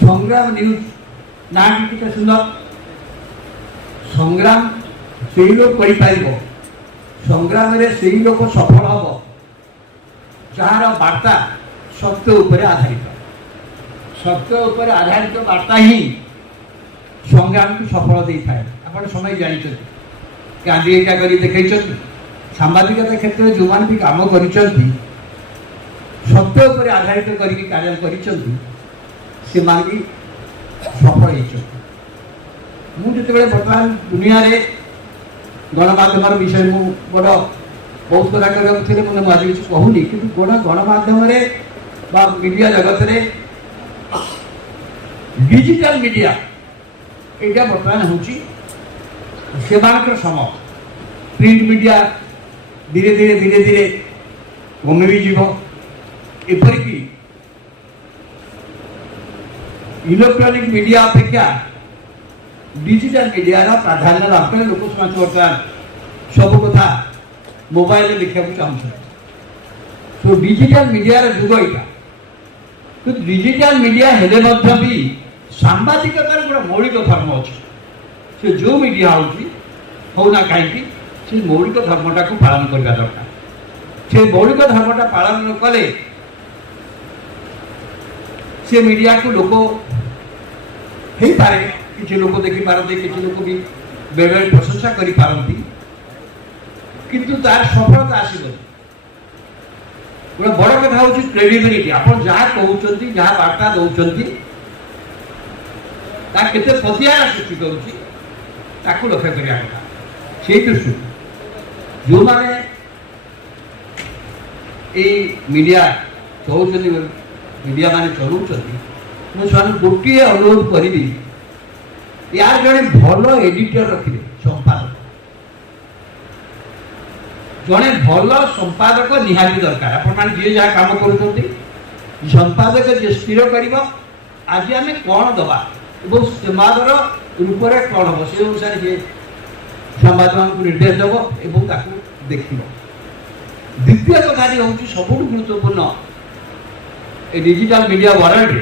संग्राम न्यूज ना कितना सुंदर संग्राम से लोग कर संग्राम से लोग सफल हम जार वार्ता सत्य उपर आधारित सत्य उपर आधारित वार्ता ही संग्राम को सफल दे था। आप समय जानते गांधी एका कर देखते सांबादिकता क्षेत्र में जो मैंने भी कम कर सत्य उपर आधारित करके कार्य कर सफल होते बर्तमान दुनिया रे गणमाध्यम विषय मुझ बड़ बहुत कथा करते मुझे आज किसी कहूनी कि गणमाध्यम मीडिया जगत रे डिजिटल मीडिया यहाँ बर्तमान हूँ समय प्रिंट मीडिया धीरे धीरे धीरे धीरे कमी भी जीव एपरिक इलेक्ट्रॉनिक मीडिया अपेक्षा डिजिटल मीडिया प्राधान्य लाभ कले लोक समाज बर्तमान सब कथा मोबाइल देखा चाहते सो डिजिटल मीडिया जुग यहाँ कि डिजिटल मीडिया हेले भी सांबादिकतार गोटे मौलिक धर्म अच्छे से जो मीडिया होना कहीं से मौलिक धर्मटा को पालन करने दरकार से मौलिक धर्मटा पालन न कले से मीडिया को लोक हो पारे किसी लोक देखी पारती किसी लोक भी बेले प्रशंसा कर पारती किंतु तार सफलता आसब गोटे बड़ कथा हूँ क्रेडिबिलिटी आप जहाँ कहते जहाँ वार्ता दौरान केते प्रतिहार सृष्टि करुँच लक्ष्य करने कथा से दृष्टि जो मैंने मीडिया चलाउछन्ति मीडिया माने चलाउछन्ति मुझे गोटे अनुरोध करी यार जड़े भल एडिटर रखिए संपादक जड़े भल संपादक निहाती दरकार आप जी जहाँ कम कर संपादक जी स्थिर कर आज आम कौन दबा और समाज रूप से कौन हम से अनुसार से संवाद निर्देश देव और देख द्वितीय कथा हूँ सब गुरुत्वपूर्ण ए डिजिटल मीडिया वर्ल्ड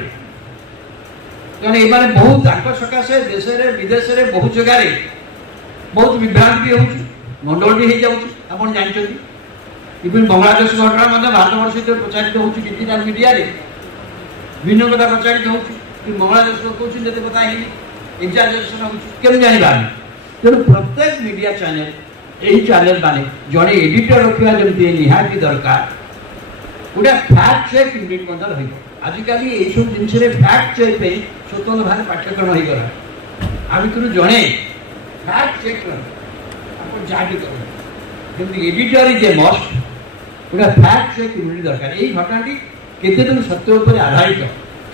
कारण ये बहुत सकाशे देश विदेश में बहुत जगह बहुत विभ्रांत भी हो गंडगोल भी हो जाऊँ जानते इवन बांग्लादेश घटना भारत वर्ष सहित प्रचारित हो डिजिटल मीडिया भिन्न कथा प्रचारित हो बांग्लादेश लोग कहते कथा एग्जाजरेशन होम जानवर तेणु प्रत्येक मीडिया चैनल यही चैनल माने जड़े एडिटर रखा जमी निहाती दरकार गोटे फैक्ट चेक यूनिट आजिकल ये सब जिन फैक्ट चेक स्वतंत्र भाव पाठ्यक्रम हो गला आ भर जड़े फैक्ट चेक आप जहाँ भी करें एडिटर इज ए मस्ट गोटे फैक्ट चेक यूनिट दरकार यही घटनाटी केते दिन सत्य उपर आधारित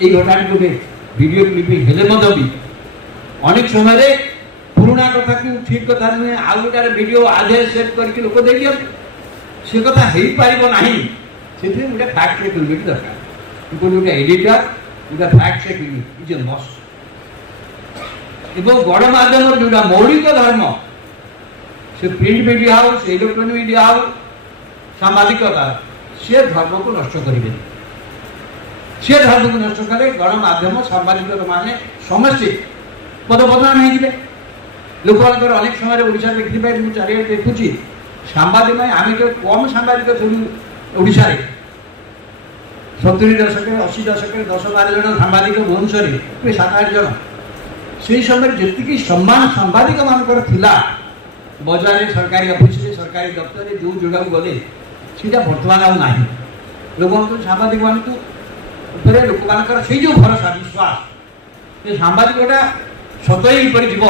ये घटना गोटे वीडियो क्लिपिंग हेले भी अनेक समय पुराणा कथा को ठीक कथा नुहे आउ गोटे वीडियो आधे सेट करके लोक दे से कथा हो पार ना से गोटे फैक्ट चेक यूनिट दरकार गोटे एडिटर गोटे fact check unit is a must और गणमाध्यम जोटा मौलिक धर्म से प्रिंट मीडिया हो से इलेक्ट्रोनिक मीडिया हो सांबादिकता से धर्म को नष्ट करेंगे से धर्म को नष्ट कले गणमाध्यम सांबादिक माने समस्ते पदबदनाम हो लोक अनेक समय ओडिशा देखी चारिड़े देखुची सांबादिक आम जो कम सांबादिक थोड़ी ओडिशा 70 दशक 80 दशक 10-12 जन सांबादिक भुवनेश्वर 7-8 जन से समय जी सम्मान सांबादिक मानकर बजार सरकारी ऑफिस सरकारी दफ्तर जो जोड़ा गले सीटा बर्तमान आना लोक सांबादिक मान लोक मान से जो भरोसा विश्वास सांबादिकटा सत ही जीव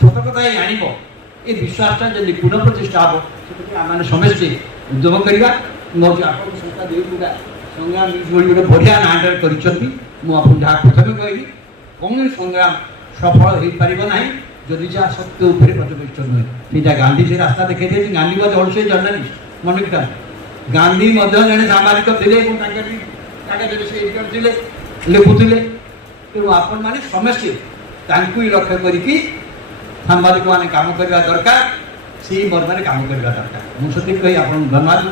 सत कथा ही आण ये विश्वासटा जब पुनः प्रतिष्ठा हम आम समस्ते उद्यम करवा आप संस्था देवगुड़ा संग्राम गोटे बढ़िया नाटा कर जहाँ प्रथम कहली कौन संग्राम सफल हो पारना जदि जहाँ सत्य उपर प्रतिष्ठित नुहे सीटा गांधी से रास्ता देखा गांधी वाज अल्सो जर्नालीस्ट मन रखा गांधी जड़े सांबादिक थे लिखुले तेणु आपण मैंने समस्ते लक्ष्य करी सांबादिक मैंने कम करवा दरकार से मर्म कम करवा दरकार मुझे कही आप धन्यवाद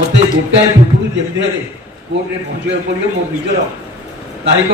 मत गोटाए पूर्व जमी कोर्टे पहुँचा पड़ो मो निजर तारीख